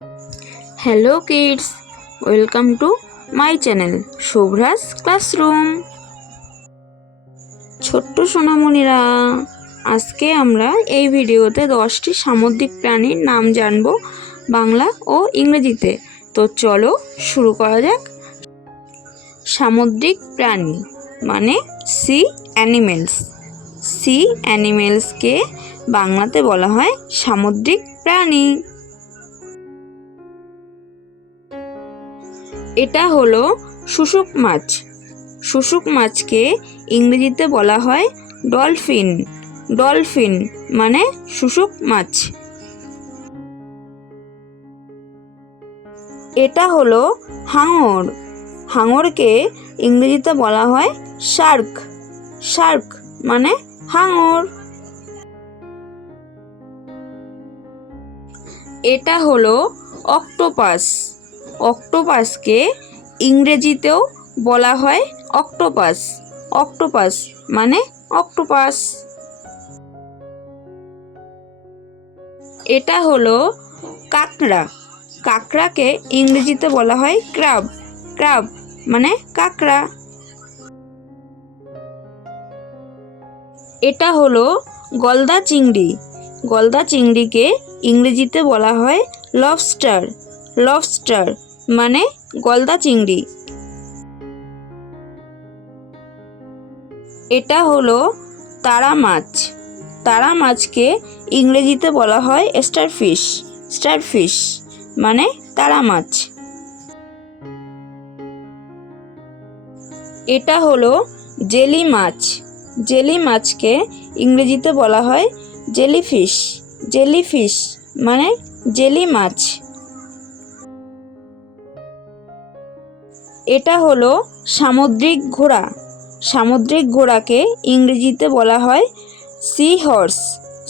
Hello kids, welcome to my channel Shubhra's classroom. ছোট্ট সোনামণিরা, আজকে আমরা এই ভিডিওতে 10টি সামুদ্রিক প্রাণীর নাম জানব বাংলা ও ইংরেজিতে। তো চলো শুরু করা যাক। সামুদ্রিক প্রাণী মানে সি অ্যানিমেলস। সি অ্যানিমেলসকে বাংলাতে বলা হয় সামুদ্রিক প্রাণী। এটা হলো শুশুক মাছ। শুশুক মাছকে ইংরেজিতে বলা হয় ডলফিন। ডলফিন মানে শুশুক মাছ। এটা হলো হাঙর। হাঙরকে ইংরেজিতে বলা হয় শার্ক। শার্ক মানে হাঙর। এটা হলো অক্টোপাস। অক্টোপাসকে ইংরেজিতেও বলা হয় অক্টোপাস। অক্টোপাস মানে অক্টোপাস। এটা হলো কাঁকড়া। কাঁকড়াকে ইংরেজিতে বলা হয় ক্র্যাব। ক্র্যাব মানে কাঁকড়া। এটা হলো গলদা চিংড়ি। গলদা চিংড়িকে ইংরেজিতে বলা হয় লবস্টার। লবস্টার মানে গলদা চিংড়ি। এটা হলো তারা মাছ। তারা মাছকে ইংরেজিতে বলা হয় স্টারফিশ। স্টারফিশ মানে তারা মাছ। এটা হলো জেলি মাছ। জেলি মাছকে ইংরেজিতে বলা হয় জেলিফিশ। জেলিফিশ মানে জেলি মাছ। এটা হলো সামুদ্রিক ঘোড়া। সামুদ্রিক ঘোড়াকে ইংরেজিতে বলা হয় সি হর্স।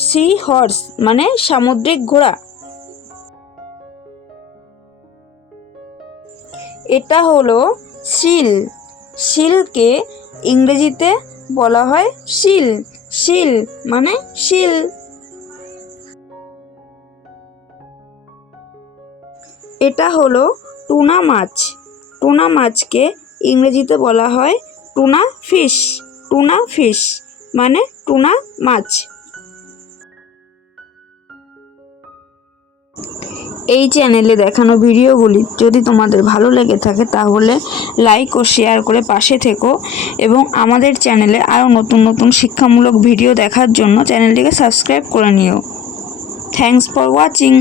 সি হর্স মানে সামুদ্রিক ঘোড়া। এটা হলো শিল। শিলকে ইংরেজিতে বলা হয় শিল। শিল মানে শিল। এটা হলো টুনা মাছ। টুনা মাছকে ইংরেজিতে বলা হয় টুনা ফিশ। টুনা ফিশ মানে টুনা মাছ। এই চ্যানেলে দেখানো ভিডিওগুলি যদি তোমাদের ভালো লেগে থাকে তাহলে লাইক ও শেয়ার করে পাশে থেকো এবং আমাদের চ্যানেলে আরও নতুন নতুন শিক্ষামূলক ভিডিও দেখার জন্য চ্যানেলটিকে সাবস্ক্রাইব করে নিও। Thanks for watching.